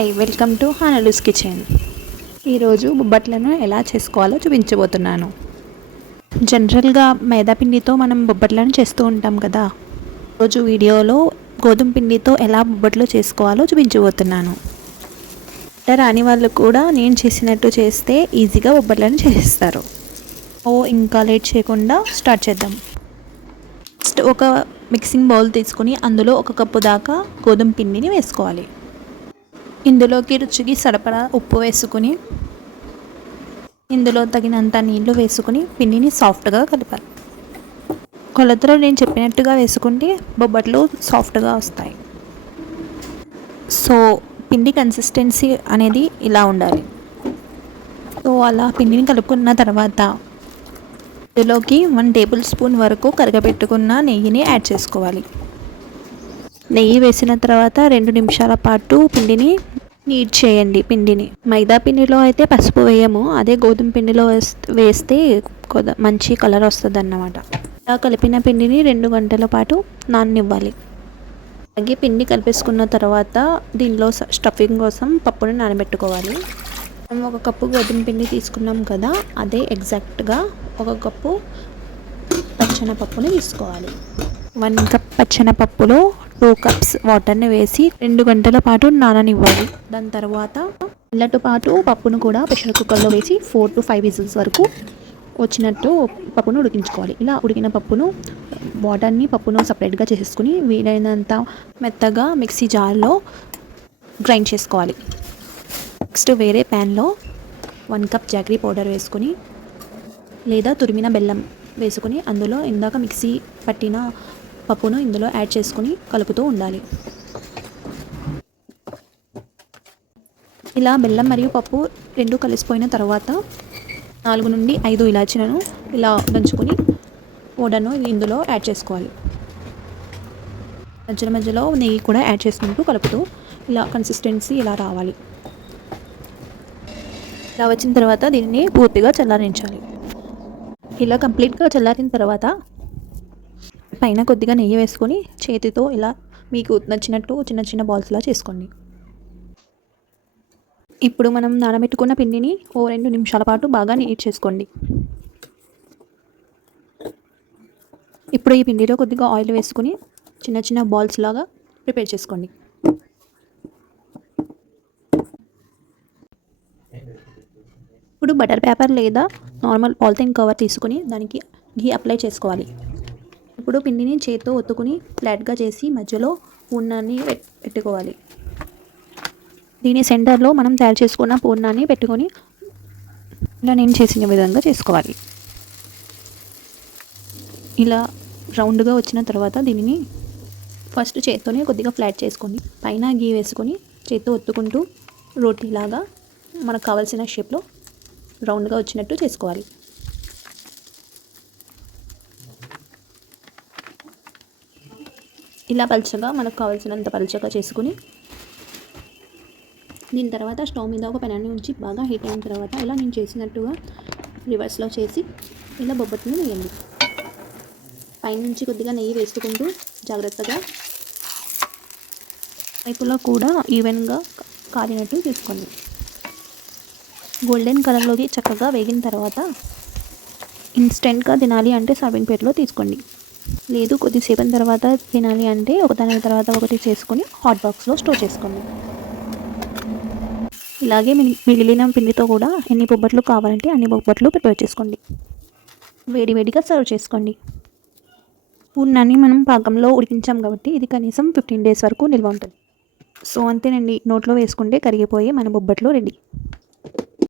Hi, welcome to హానలుస్ kitchen. ఈరోజు బొబ్బట్లను ఎలా చేసుకోవాలో చూపించబోతున్నాను. జనరల్గా మైదా పిండితో మనం బొబ్బట్లను చేస్తూ ఉంటాం కదా. రోజు వీడియోలో గోధుమ పిండితో ఎలా బొబ్బట్లు చేసుకోవాలో చూపించబోతున్నాను. రాని వాళ్ళు కూడా నేను చేసినట్టు చేస్తే ఈజీగా బొబ్బట్లను చేస్తారు. ఇంకా లేట్ చేయకుండా స్టార్ట్ చేద్దాం. ఫస్ట్ ఒక మిక్సింగ్ బౌల్ తీసుకుని అందులో 1 కప్పు దాకా గోధుమ పిండిని వేసుకోవాలి. ఇందులోకి రుచికి సరిపడా ఉప్పు వేసుకుని ఇందులో తగినంత నీళ్లు వేసుకుని పిండిని సాఫ్ట్గా కలపాలి. కొలతలో నేను చెప్పినట్టుగా వేసుకుంటే బొబ్బట్లు సాఫ్ట్గా వస్తాయి. సో పిండి కన్సిస్టెన్సీ అనేది ఇలా ఉండాలి. సో అలా పిండిని కలుపుకున్న తర్వాత ఇందులోకి 1 టేబుల్ స్పూన్ వరకు కరగబెట్టుకున్న నెయ్యిని యాడ్ చేసుకోవాలి. నెయ్యి వేసిన తర్వాత 2 నిమిషాల పాటు పిండిని నీట్ చేయండి. మైదా పిండిలో అయితే పసుపు వేయము, అదే గోధుమ పిండిలో వేస్తే మంచి కలర్ వస్తుంది అన్నమాట. ఇలా కలిపిన పిండిని 2 గంటల పాటు నాననివ్వాలి. అలాగే పిండి కలిపేసుకున్న తర్వాత దీనిలో స్టఫింగ్ కోసం పప్పుని నానబెట్టుకోవాలి. మనం 1 కప్పు గోధుమ పిండి తీసుకున్నాం కదా, అదే ఎగ్జాక్ట్గా 1 కప్పు పచ్చెనపప్పుని తీసుకోవాలి. 1 కప్ పచ్చెనపప్పులో 2 కప్స్ వాటర్ని వేసి 2 గంటల పాటు నాననివ్వాలి. దాని తర్వాత నీళ్ళతో పాటు పప్పును కూడా ప్రెషర్ కుక్కర్లో వేసి 4 to 5 విజిల్స్ వరకు వచ్చినట్టు పప్పును ఉడికించుకోవాలి. ఇలా ఉడికిన పప్పును సపరేట్గా చేసేసుకుని వీలైనంత మెత్తగా మిక్సీ జార్లో గ్రైండ్ చేసుకోవాలి. నెక్స్ట్ వేరే ప్యాన్లో 1 కప్ జాగరీ పౌడర్ వేసుకుని లేదా తురిమిన బెల్లం వేసుకుని అందులో ఇందాక మిక్సీ పట్టిన పప్పును ఇందులో యాడ్ చేసుకుని కలుపుతూ ఉండాలి. ఇలా బెల్లం మరియు పప్పు 2 కలిసిపోయిన తర్వాత 4 నుండి 5 ఇలాచీలను ఇలా దంచుకొని పౌడర్ను ఇందులో యాడ్ చేసుకోవాలి. మధ్యలో నెయ్యి కూడా యాడ్ చేసుకుంటూ కలుపుతూ ఇలా కన్సిస్టెన్సీ ఇలా రావాలి. ఇలా వచ్చిన తర్వాత దీన్ని పూర్తిగా చల్లారించాలి. ఇలా కంప్లీట్గా చల్లారిన తర్వాత పైన కొద్దిగా నెయ్యి వేసుకొని చేతితో ఇలా మీకు నచ్చినట్టు చిన్న చిన్న బాల్స్లా చేసుకోండి. ఇప్పుడు మనం నానబెట్టుకున్న పిండిని 2 నిమిషాల పాటు బాగా నీట్ చేసుకోండి. ఇప్పుడు ఈ పిండిలో కొద్దిగా ఆయిల్ వేసుకుని చిన్న చిన్న బాల్స్ లాగా ప్రిపేర్ చేసుకోండి. ఇప్పుడు బటర్ పేపర్ లేదా నార్మల్ పాలిథిన్ కవర్ తీసుకుని దానికి ఘీ అప్లై చేసుకోవాలి. ఇప్పుడు పిండిని చేతితో ఒత్తుకుని ఫ్లాట్గా చేసి మధ్యలో పూర్ణాన్ని పెట్టుకోవాలి. దీని సెంటర్లో మనం తయారు చేసుకున్న పూర్ణాన్ని పెట్టుకొని ఇలా నేను చేసిన విధంగా చేసుకోవాలి. ఇలా రౌండ్గా వచ్చిన తర్వాత దీనిని ఫస్ట్ చేత్తోనే కొద్దిగా ఫ్లాట్ చేసుకొని పైన ఘీ వేసుకొని చేత్తో ఒత్తుకుంటూ రోటీలాగా మనకు కావాల్సిన షేప్లో రౌండ్గా వచ్చినట్టు చేసుకోవాలి. ఇలా పలుచగా మనకు కావాల్సినంత పలుచగా చేసుకుని దీని తర్వాత స్టవ్ మీద ఒక పెనాన్ని ఉంచి బాగా హీట్ అయిన తర్వాత ఇలా నేను చేసినట్టుగా రివర్స్లో చేసి ఇలా బొబ్బట్ని వేయండి. పైనుంచి కొద్దిగా నెయ్యి వేసుకుంటూ జాగ్రత్తగా వైపులో కూడా ఈవెన్గా కాలినట్టు తీసుకోండి. గోల్డెన్ కలర్లోకి చక్కగా వేగిన తర్వాత ఇన్స్టెంట్గా తినాలి అంటే సర్వింగ్ ప్లేట్లో తీసుకోండి. లేదు కొద్దిసేపు తర్వాత తినాలి అంటే ఒకదాని తర్వాత ఒకటి చేసుకొని హాట్ బాక్స్లో స్టోర్ చేసుకోండి. ఇలాగే మిగిలిన పిండితో కూడా ఎన్ని బొబ్బట్లు కావాలంటే అన్ని బొబ్బట్లు ప్రిపేర్ చేసుకోండి. వేడివేడిగా సర్వ్ చేసుకోండి. పూర్ణాన్ని మనం పాకంలో ఉడికించాం కాబట్టి ఇది కనీసం 15 days వరకు నిల్వ ఉంటుంది. సో అంతేనండి, నోట్లో వేసుకుంటే కరిగిపోయి మన బొబ్బట్లు రెడీ.